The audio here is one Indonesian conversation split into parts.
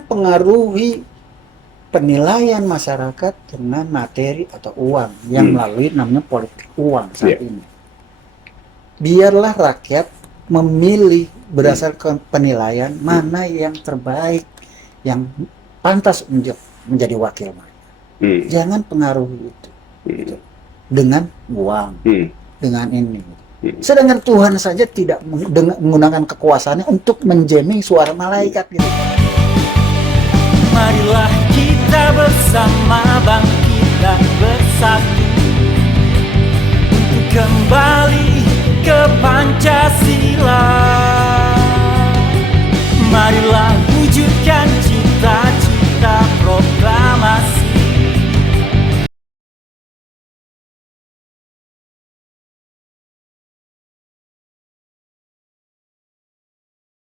pengaruhi penilaian masyarakat dengan materi atau uang yang melalui namanya politik uang saat ini. Biarlah rakyat memilih berdasarkan penilaian mana yang terbaik, yang pantas menjadi wakil mereka. Jangan pengaruhi itu gitu. Dengan uang, dengan ini. Sedangkan Tuhan saja tidak menggunakan kekuasaannya untuk menjamming suara malaikat gitu. Marilah kita bersama bangkit dan bersatu untuk kembali ke Pancasila. Marilah wujudkan cita-cita proklamasi.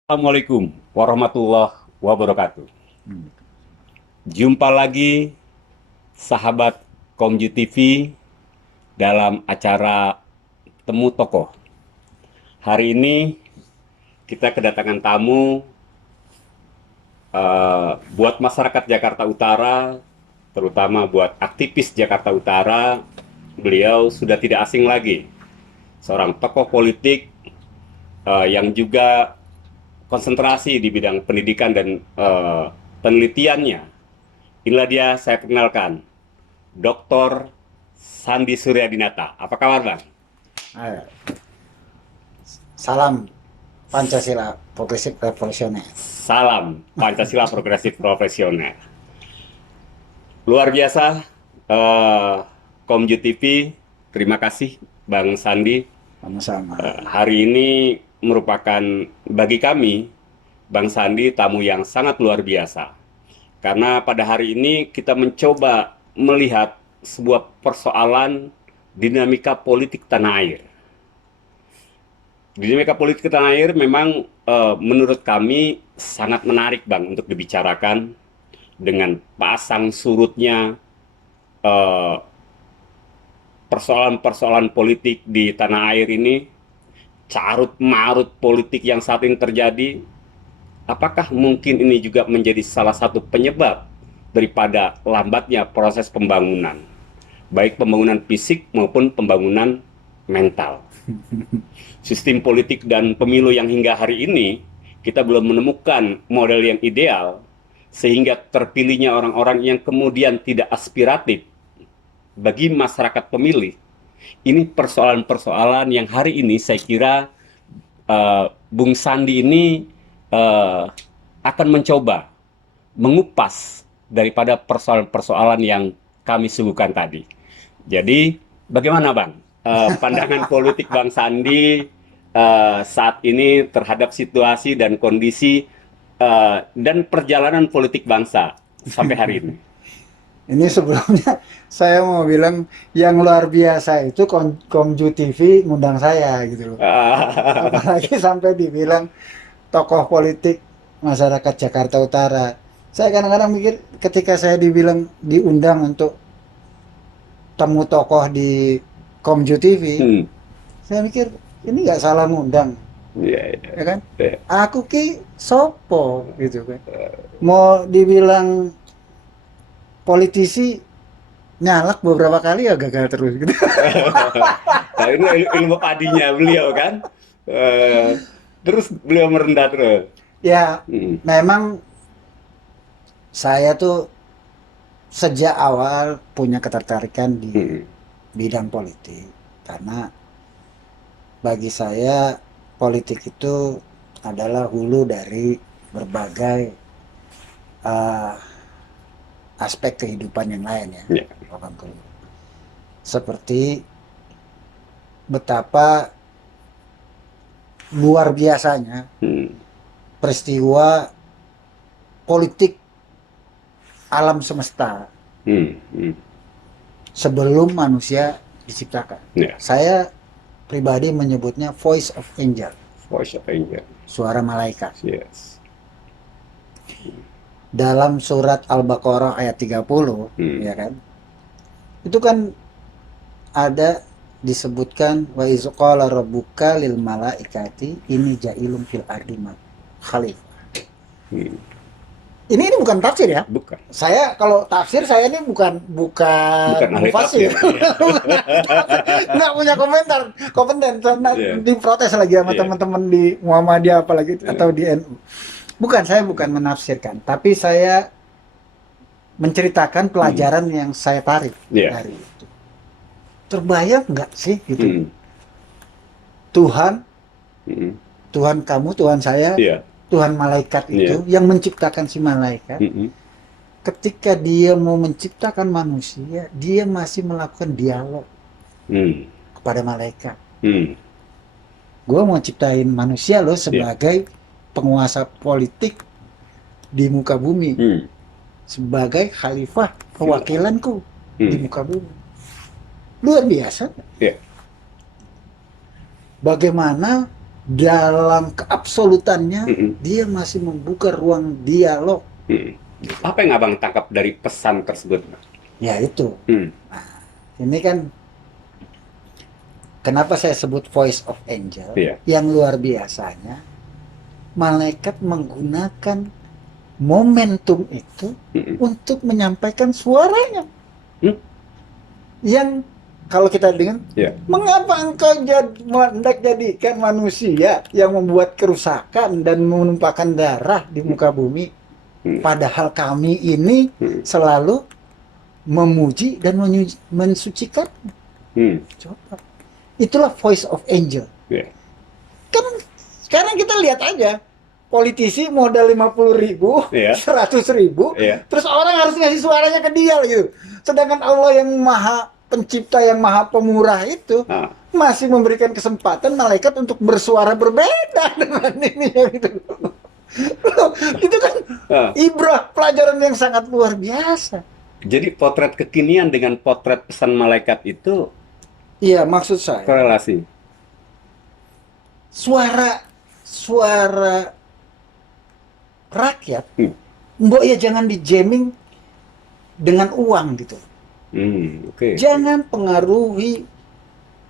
Assalamualaikum warahmatullahi wabarakatuh. Jumpa lagi sahabat Komju TV dalam acara Temu Tokoh. Hari ini kita kedatangan tamu buat masyarakat Jakarta Utara, terutama buat aktivis Jakarta Utara. Beliau sudah tidak asing lagi, seorang tokoh politik yang juga konsentrasi di bidang pendidikan dan penelitiannya. Inilah dia, saya kenalkan, Dr. Sandi Suryadinata. Apa kabar, Bang? Salam Pancasila Progresif Revolusioner. Salam Pancasila Progresif Profesional. Luar biasa, Komju TV. Terima kasih, Bang Sandi. Sama-sama. Hari ini merupakan bagi kami, Bang Sandi, tamu yang sangat luar biasa. Karena pada hari ini kita mencoba melihat sebuah persoalan dinamika politik tanah air. Dinamika politik tanah air memang menurut kami sangat menarik, Bang, untuk dibicarakan dengan pasang surutnya persoalan-persoalan politik di tanah air ini, carut marut politik yang saat ini terjadi. Apakah mungkin ini juga menjadi salah satu penyebab daripada lambatnya proses pembangunan, baik pembangunan fisik maupun pembangunan mental? Sistem politik dan pemilu yang hingga hari ini kita belum menemukan model yang ideal, sehingga terpilihnya orang-orang yang kemudian tidak aspiratif bagi masyarakat pemilih. Ini persoalan-persoalan yang hari ini saya kira Bung Sandi ini akan mencoba mengupas daripada persoalan-persoalan yang kami suguhkan tadi. Jadi bagaimana, Bang, pandangan politik Bang Sandi saat ini terhadap situasi dan kondisi dan perjalanan politik bangsa sampai hari ini? Ini sebelumnya saya mau bilang yang luar biasa itu Komju TV ngundang saya gitu loh. Apalagi sampai dibilang tokoh politik masyarakat Jakarta Utara. Saya kadang-kadang mikir ketika saya diundang untuk temu tokoh di Komju TV, saya mikir ini nggak salah ngundang, ya kan? Aku ki sopo gitu kan. Mau dibilang politisi nyalak beberapa kali ya gagal terus gitu. Nah, ini ilmu padinya beliau kan. Terus beliau merendah terus. Ya, memang saya tuh sejak awal punya ketertarikan di bidang politik, karena bagi saya politik itu adalah hulu dari berbagai aspek kehidupan yang lain ya. Seperti betapa luar biasanya peristiwa politik alam semesta sebelum manusia diciptakan. Saya pribadi menyebutnya voice of angel. Voice of angel. Suara malaikat. Yes. Dalam surat Al-Baqarah ayat 30, ya kan? Itu kan ada disebutkan wa iz qala rabbuka lil malaikati inni ja'ilun fil ardi khalifah. Ini bukan tafsir ya. Bukan. Saya kalau tafsir saya ini bukan Ahli mufasir. tafsir. Nggak punya kompeten karena Iya. diprotes lagi sama Iya. teman-teman di Muhammadiyah apalagi Iya. atau di NU. Saya bukan menafsirkan, tapi saya menceritakan pelajaran yang saya tarik Iya. dari itu. Terbayang nggak sih gitu? Hmm. Tuhan, Hmm. Tuhan kamu, Tuhan saya, Iya. Tuhan malaikat itu yang menciptakan si malaikat. Hmm. Ketika dia mau menciptakan manusia, dia masih melakukan dialog Hmm. kepada malaikat. Hmm. Gue mau ciptain manusia loh sebagai penguasa politik di muka bumi, Hmm. sebagai khalifah perwakilanku di Hmm. muka bumi. Luar biasa. Iya. Bagaimana dalam keabsolutannya Hmm. dia masih membuka ruang dialog. Hmm. Apa yang abang tangkap dari pesan tersebut? Ya itu. Hmm. Ini kan kenapa saya sebut voice of angel? Iya. Yang luar biasanya malaikat menggunakan momentum itu Hmm. untuk menyampaikan suaranya. Hmm. Yang kalau kita dengar, Iya. mengapa engkau hendak jadikan manusia yang membuat kerusakan dan menumpahkan darah di muka bumi, padahal kami ini selalu memuji dan mensucikan. Coba, itulah voice of angel. Iya. Kan sekarang kita lihat aja, politisi modal 50.000, Iya. 100.000, Iya. terus orang harus ngasih suaranya ke dia gitu. Sedangkan Allah yang maha pencipta, yang maha pemurah itu Ah. masih memberikan kesempatan malaikat untuk bersuara berbeda dengan ini gitu. Itu kan Ah. ibrah, pelajaran yang sangat luar biasa. Jadi potret kekinian dengan potret pesan malaikat itu Iya, maksud saya korelasi. suara rakyat, Hmm. mbok ya jangan dijamming dengan uang gitu. Oke. Jangan pengaruhi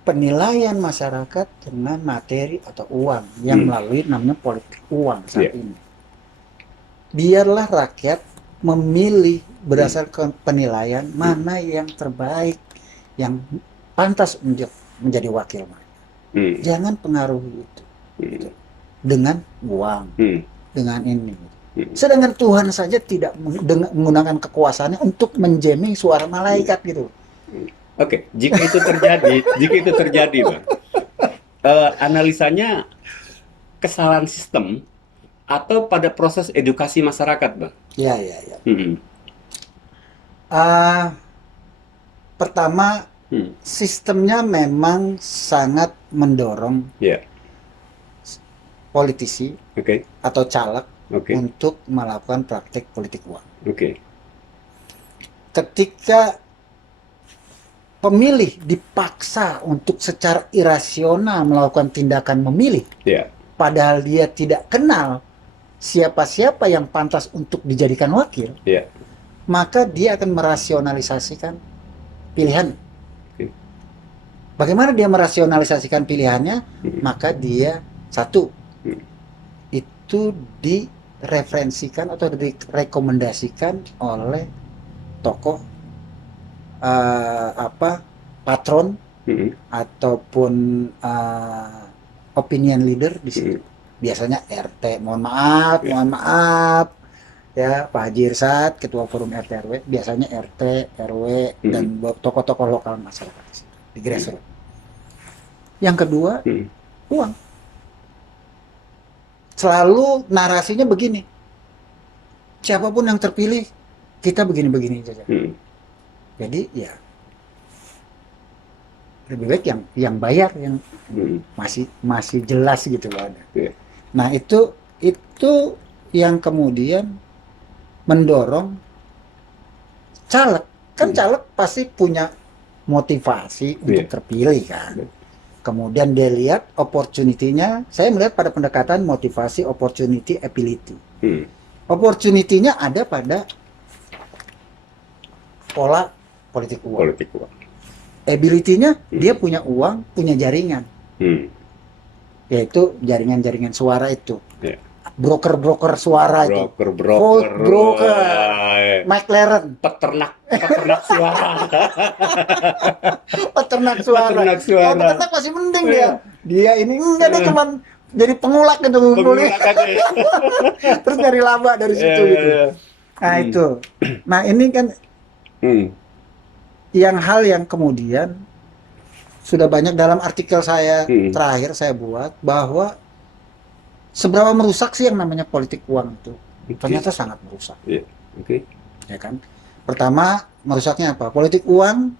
penilaian masyarakat dengan materi atau uang yang melalui namanya politik uang saat Iya. ini. Biarlah rakyat memilih berdasarkan penilaian mana yang terbaik, yang pantas untuk menjadi wakil mereka. Jangan pengaruhi itu dengan uang, dengan ini. Sedangkan Tuhan saja tidak menggunakan kekuasaannya untuk menjamming suara malaikat gitu. Oke, jika itu terjadi, Bang, analisanya kesalahan sistem atau pada proses edukasi masyarakat, Bang? Ya. Pertama, sistemnya memang sangat mendorong Ya. politisi Oke. atau caleg Oke. untuk melakukan praktik politik uang. Oke. Ketika pemilih dipaksa untuk secara irasional melakukan tindakan memilih, Ya. padahal dia tidak kenal siapa-siapa yang pantas untuk dijadikan wakil, Ya. maka dia akan merasionalisasikan pilihan. Oke. Bagaimana dia merasionalisasikan pilihannya? Maka dia satu, itu direferensikan atau direkomendasikan oleh tokoh patron ataupun opinion leader di situ. Biasanya RT, mohon maaf ya, Pak Haji Irsad, Ketua Forum RT RW, biasanya RT, RW dan tokoh-tokoh lokal masyarakat di grassroots. Yang kedua, uang. Selalu narasinya begini, siapapun yang terpilih, kita begini-begini saja. Jadi ya lebih baik yang bayar, yang masih jelas gitu loh ada. Nah itu yang kemudian mendorong caleg, kan caleg pasti punya motivasi untuk terpilih kan. Kemudian dia lihat opportunity-nya, saya melihat pada pendekatan motivasi, opportunity, ability. Opportunity-nya ada pada pola politik uang. Ability-nya dia punya uang, punya jaringan. Yaitu jaringan-jaringan suara itu. broker suara itu. Broker. Broker. Wah, McLaren, peternak suara. peternak suara. Peternak suara. Kalau peternak masih mending Oh, iya. dia ini enggak, dia cuman jadi pengulak gitu, ngumpulin. Penggunaan aja. Terus nyari laba dari situ Iya, gitu. iya. Nah itu. Nah ini kan Hmm. hal yang kemudian sudah banyak dalam artikel saya terakhir saya buat, bahwa seberapa merusak sih yang namanya politik uang itu. Ternyata sangat merusak. Iya. Oke. Ya kan? Pertama, merusaknya apa? Politik uang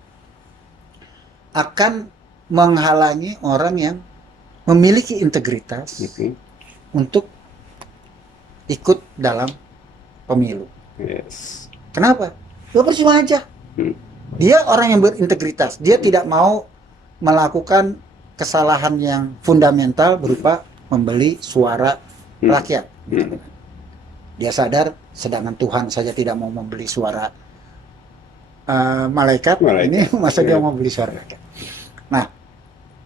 akan menghalangi orang yang memiliki integritas Oke. untuk ikut dalam pemilu. Yes. Kenapa? Ya percuma aja. Dia orang yang berintegritas. Dia tidak mau melakukan kesalahan yang fundamental berupa membeli suara rakyat. Dia sadar, sedangkan Tuhan saja tidak mau membeli suara malaikat. Ini masa dia mau beli suara rakyat. Nah,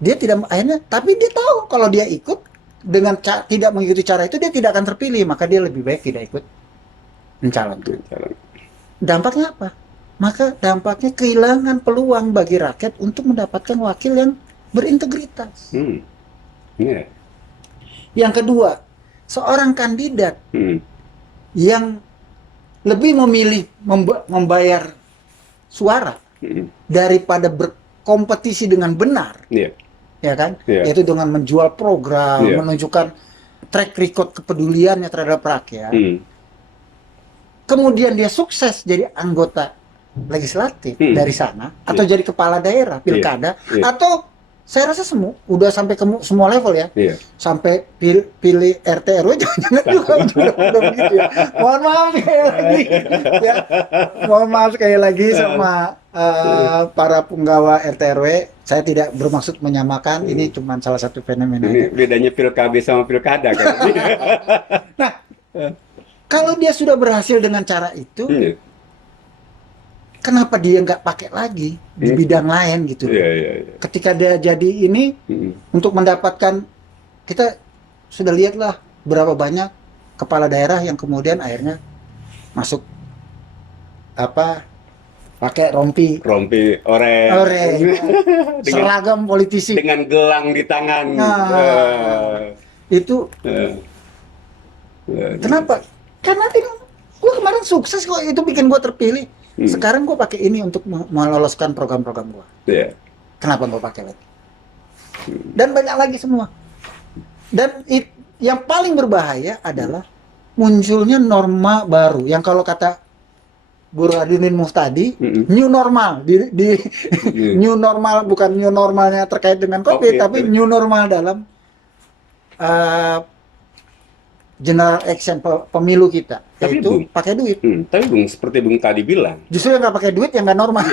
dia tidak, akhirnya, tapi dia tahu kalau dia ikut dengan tidak mengikuti cara itu, dia tidak akan terpilih, maka dia lebih baik tidak ikut mencalonkan. Dampaknya apa? Maka dampaknya kehilangan peluang bagi rakyat untuk mendapatkan wakil yang berintegritas. Yeah. Yang kedua, seorang kandidat yang lebih memilih membayar suara daripada berkompetisi dengan benar, ya kan? Yaitu dengan menjual program, menunjukkan track record kepeduliannya terhadap rakyat. Kemudian dia sukses jadi anggota legislatif dari sana, atau jadi kepala daerah pilkada, atau saya rasa udah sampai ke semua level ya, sampai pilih RT RW jangan juga udah begitu ya. Mohon maaf sekali lagi, ya. Mohon maaf sekali lagi sama para penggawa RT RW. Saya tidak bermaksud menyamakan, ini cuma salah satu fenomena. Ini bedanya pilkada sama pilkada kan. Nah, kalau dia sudah berhasil dengan cara itu, kenapa dia nggak pakai lagi di bidang lain gitu? Ketika dia jadi ini, untuk mendapatkan, kita sudah lihatlah berapa banyak kepala daerah yang kemudian akhirnya masuk pakai rompi oranye, seragam politisi dengan gelang di tangan. Itu kenapa? Karena gue kemarin sukses kok, itu bikin gue terpilih. Sekarang gue pakai ini untuk meloloskan program-program gue. Kenapa gue pakai lagi? Dan banyak lagi semua. Dan yang paling berbahaya adalah munculnya norma baru, yang kalau kata Burhanuddin Muhtadi, new normal. New normal, bukan new normalnya terkait dengan COVID, tapi new normal dalam general action pemilu kita, yaitu pakai duit. Tapi Bung, seperti Bung tadi bilang, justru yang nggak pakai duit yang nggak normal.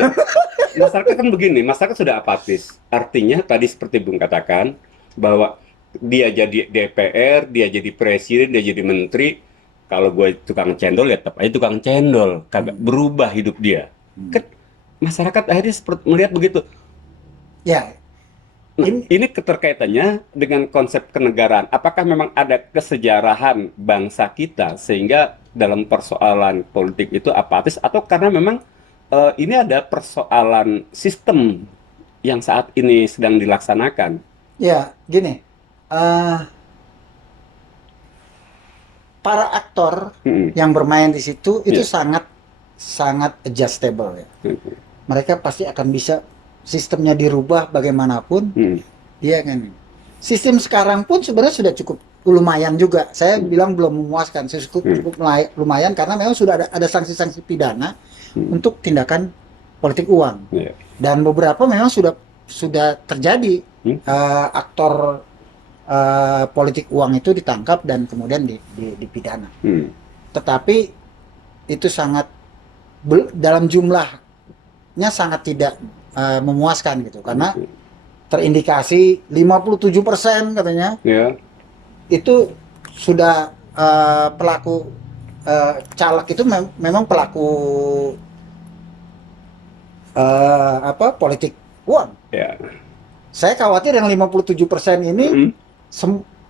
Masyarakat kan begini, masyarakat sudah apatis. Artinya tadi seperti Bung katakan, bahwa dia jadi DPR, dia jadi presiden, dia jadi menteri. Kalau gue tukang cendol, ya tetap aja tukang cendol, kagak berubah hidup dia. Masyarakat akhirnya seperti melihat begitu. Ya. Nah, ini keterkaitannya dengan konsep kenegaraan. Apakah memang ada kesejarahan bangsa kita sehingga dalam persoalan politik itu apatis, atau karena memang ini ada persoalan sistem yang saat ini sedang dilaksanakan? Ya, gini. Para aktor yang bermain di situ itu sangat adjustable ya. Mereka pasti akan bisa, sistemnya dirubah bagaimanapun, dia kan. Sistem sekarang pun sebenarnya sudah cukup lumayan juga. Saya bilang belum memuaskan, cukup lumayan karena memang sudah ada sanksi-sanksi pidana untuk tindakan politik uang. Dan beberapa memang sudah terjadi aktor politik uang itu ditangkap dan kemudian dipidana. Tetapi itu sangat dalam jumlahnya sangat tidak memuaskan gitu, karena terindikasi 57% katanya itu sudah pelaku caleg itu memang pelaku politik uang. Saya khawatir yang 57% ini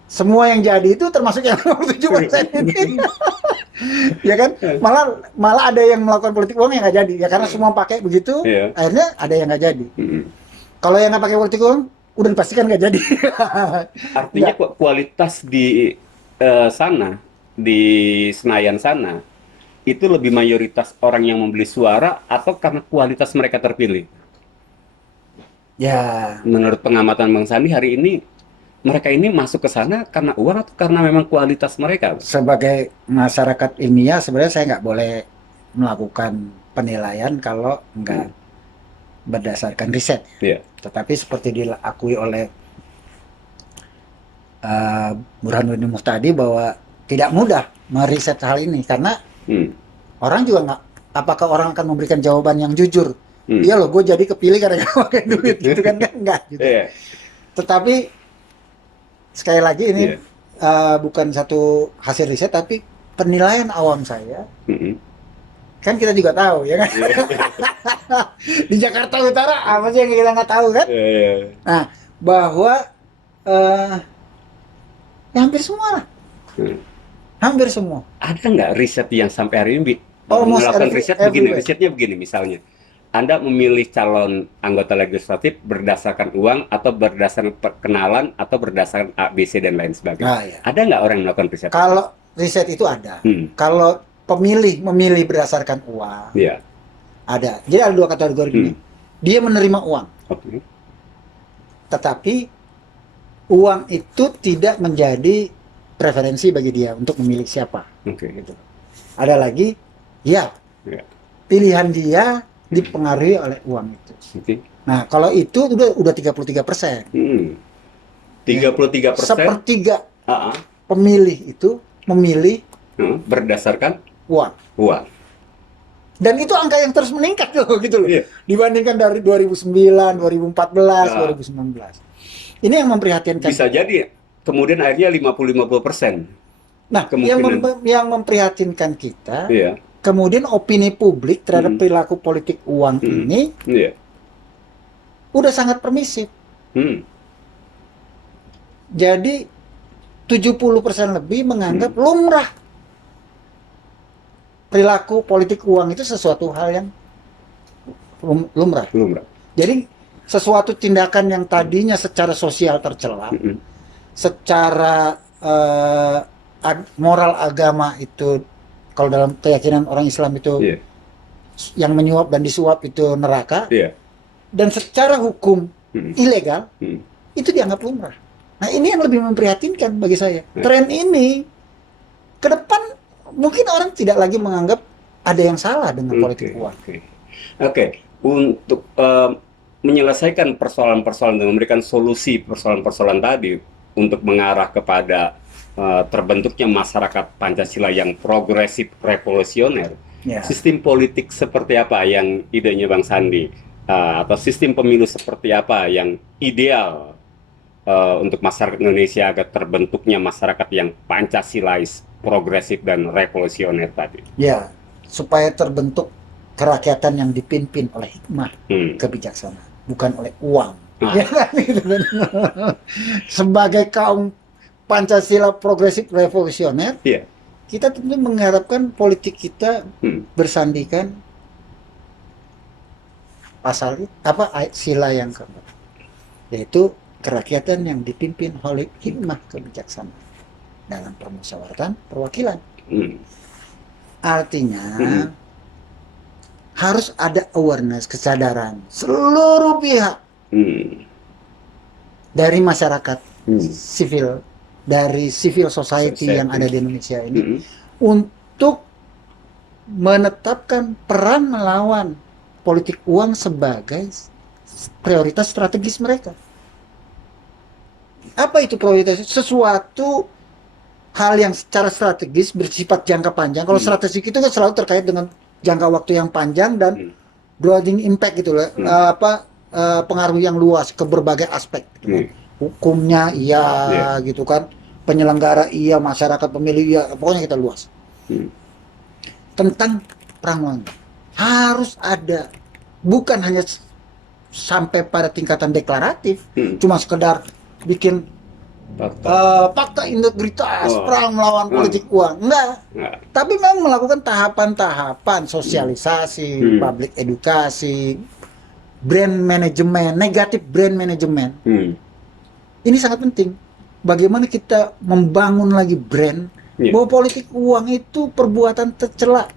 semua yang jadi itu termasuk yang 7% ini. Ya kan? Malah ada yang melakukan politik uang yang nggak jadi. Ya karena semua pakai begitu, Iya. akhirnya ada yang nggak jadi. Mm-mm. Kalau yang nggak pakai politik uang, udah dipastikan nggak jadi. Artinya kualitas di sana, di Senayan sana, itu lebih mayoritas orang yang membeli suara atau karena kualitas mereka terpilih? Ya, Menurut pengamatan Bang Sandi hari ini, mereka ini masuk ke sana karena uang atau karena memang kualitas mereka? sebagai masyarakat ilmiah sebenarnya saya nggak boleh melakukan penilaian kalau nggak berdasarkan riset. Iya. Tetapi seperti diakui oleh Burhanuddin Muhtadi bahwa tidak mudah meriset hal ini karena Hmm. orang juga nggak, apakah orang akan memberikan jawaban yang jujur? Hmm. Iya loh, gue jadi kepilih karena gak pakai duit gitu kan, enggak gitu. Iya. Tetapi sekali lagi ini Iya. bukan satu hasil riset tapi penilaian awam saya. Mm-mm. Kan kita juga tahu ya kan. Di Jakarta Utara apa sih yang kita nggak tahu kan? Iya. Nah, bahwa ya hampir semua lah. Hmm. Hampir semua. Ada nggak riset yang sampai hari ini Almost melakukan riset begini? everywhere. Risetnya begini misalnya. Anda memilih calon anggota legislatif berdasarkan uang atau berdasarkan perkenalan atau berdasarkan A, B, C dan lain sebagainya. Nah, ya. Ada nggak orang yang melakukan riset? Kalau riset itu ada. Hmm. Kalau pemilih memilih berdasarkan uang, Iya. ada. Jadi ada dua kategori ini. Dia menerima uang, Oke. tetapi uang itu tidak menjadi preferensi bagi dia untuk memilih siapa. Oke. Gitu. Ada lagi, ya Iya. pilihan dia dipengaruhi oleh uang itu. Oke. Nah, kalau itu udah 33%. 33%. Sepertiga Ah, ah. pemilih itu memilih Berdasarkan uang. uang. Dan itu angka yang terus meningkat loh, gitu loh. Iya. Dibandingkan dari 2009, 2014, Ah. 2019. Ini yang memprihatinkan. Bisa jadi kemudian akhirnya 50-50%. Nah, kemungkinan. yang memprihatinkan kita, Iya. kemudian opini publik terhadap perilaku politik uang ini Iya. udah sangat permisif. Hmm. Jadi 70% lebih menganggap lumrah perilaku politik uang itu sesuatu hal yang lumrah. Belum, Bro. Jadi sesuatu tindakan yang tadinya secara sosial tercela, secara moral agama itu, kalau dalam keyakinan orang Islam itu Iya. yang menyuap dan disuap itu neraka, Iya. dan secara hukum ilegal Hmm. itu dianggap lumrah. Nah, ini yang lebih memprihatinkan bagi saya. Tren ini ke depan mungkin orang tidak lagi menganggap ada yang salah dengan politik uang. Oke. Untuk menyelesaikan persoalan-persoalan dan memberikan solusi persoalan-persoalan tadi untuk mengarah kepada terbentuknya masyarakat Pancasila yang progresif revolusioner, Ya. sistem politik seperti apa yang idenya Bang Sandi, atau sistem pemilu seperti apa yang ideal untuk masyarakat Indonesia agar terbentuknya masyarakat yang Pancasilais, progresif dan revolusioner tadi? Ya, supaya terbentuk kerakyatan yang dipimpin oleh hikmah kebijaksanaan, bukan oleh uang. Ya kan, gitu kan. Sebagai kaum Pancasila progresif revolusioner, Iya. kita tentu mengharapkan politik kita bersandikan pasal sila yang keempat, yaitu kerakyatan yang dipimpin oleh hikmah kebijaksanaan dalam permusyawaratan perwakilan. Artinya harus ada awareness, kesadaran seluruh pihak dari masyarakat sivil, dari civil society yang ada di Indonesia ini, untuk menetapkan peran melawan politik uang sebagai prioritas strategis mereka. Apa itu prioritas? Sesuatu hal yang secara strategis bersifat jangka panjang. Kalau strategik itu kan selalu terkait dengan jangka waktu yang panjang dan broadening impact gitu loh. Pengaruh yang luas ke berbagai aspek. Gitu. Hukumnya iya gitu kan. Penyelenggara iya, masyarakat pemilih iya, pokoknya kita luas. Tentang perang uang harus ada, bukan hanya sampai pada tingkatan deklaratif, cuma sekedar bikin fakta integritas, Oh. perang melawan politik uang. Enggak. Nggak. Tapi memang melakukan tahapan-tahapan sosialisasi, public edukasi, brand management, negatif brand management. Ini sangat penting. Bagaimana kita membangun lagi brand Iya. bahwa politik uang itu perbuatan tercela.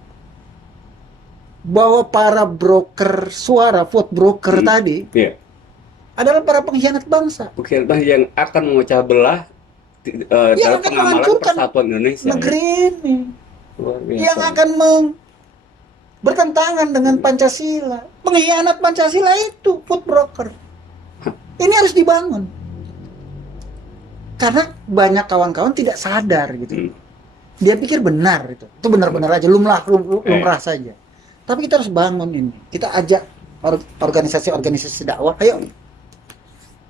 Bahwa para broker suara, vote broker tadi Iya. adalah para pengkhianat bangsa. Pengkhianat yang akan memecah belah dalam Yang akan pengamalan menghancurkan persatuan Indonesia. negeri ini. Luar biasa. Yang akan bertentangan dengan Pancasila. Pengkhianat Pancasila itu vote broker. Ini harus dibangun. Karena banyak kawan-kawan tidak sadar gitu. Dia pikir benar itu. Itu benar-benar aja lumrah saja. Tapi kita harus bangun ini. Kita ajak organisasi-organisasi dakwah, ayo.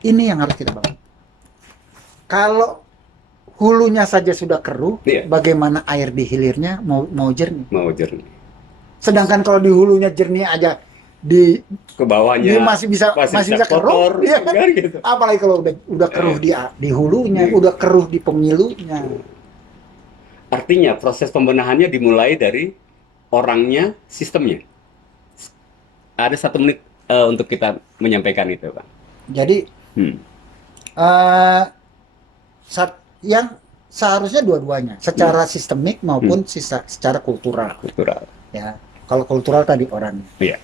Ini yang harus kita bangun. Kalau hulunya saja sudah keruh, Iya. bagaimana air di hilirnya mau jernih? Mau jernih. Sedangkan kalau di hulunya jernih aja, di Ke bawahnya dia masih bisa keruh, kotor, iya kan? gitu. Apalagi kalau udah keruh di hulunya, udah keruh di pemilunya. Artinya proses pembenahannya dimulai dari orangnya, sistemnya. Ada 1 menit untuk kita menyampaikan itu, Pak. Jadi yang seharusnya dua-duanya, secara sistemik maupun secara kultural. Kultural. Ya, kalau kultural tadi orangnya. Iya.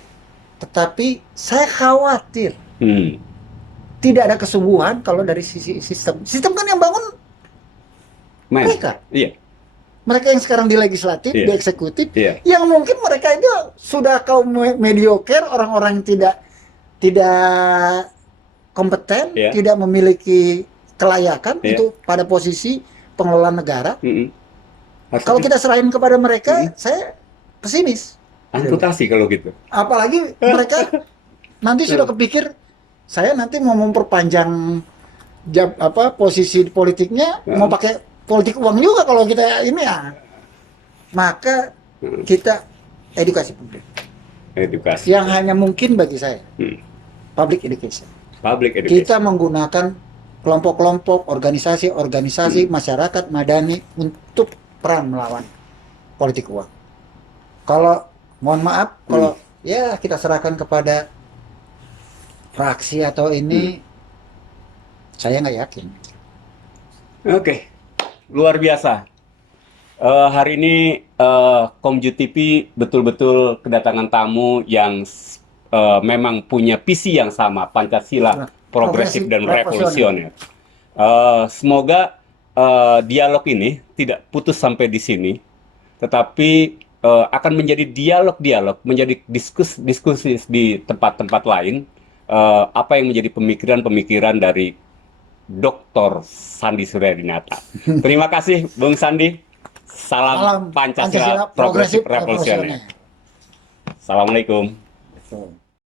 Tetapi saya khawatir tidak ada kesungguhan kalau dari sisi sistem. Sistem kan yang bangun mereka. Iya. Mereka yang sekarang di legislatif, Iya. di eksekutif, Iya. yang mungkin mereka itu sudah kaum mediocre, orang-orang yang tidak kompeten, Iya. tidak memiliki kelayakan Iya. untuk pada posisi pengelola negara. Harus Kalau kita serahin kepada mereka, saya pesimis. amputasi kalau gitu. Apalagi mereka nanti sudah kepikir, saya nanti mau memperpanjang posisi politiknya, mau pakai politik uang juga kalau kita ini ya. Maka kita edukasi publik. Edukasi. Yang hanya mungkin bagi saya, public education. Public education. Kita menggunakan kelompok-kelompok, organisasi-organisasi masyarakat madani untuk perang melawan politik uang. Kalau mohon maaf, kalau ya kita serahkan kepada fraksi atau ini, saya nggak yakin. Oke, luar biasa. Hari ini Komju TV betul-betul kedatangan tamu yang memang punya visi yang sama, Pancasila progresif dan revolusioner. Semoga dialog ini tidak putus sampai di sini, tetapi akan menjadi dialog-dialog, menjadi diskusi di tempat-tempat lain. Apa yang menjadi pemikiran-pemikiran dari Dr. Sandi Suryadinata. Terima kasih, Bung Sandi. Salam Pancasila progresif revolusioner. Assalamualaikum. Betul.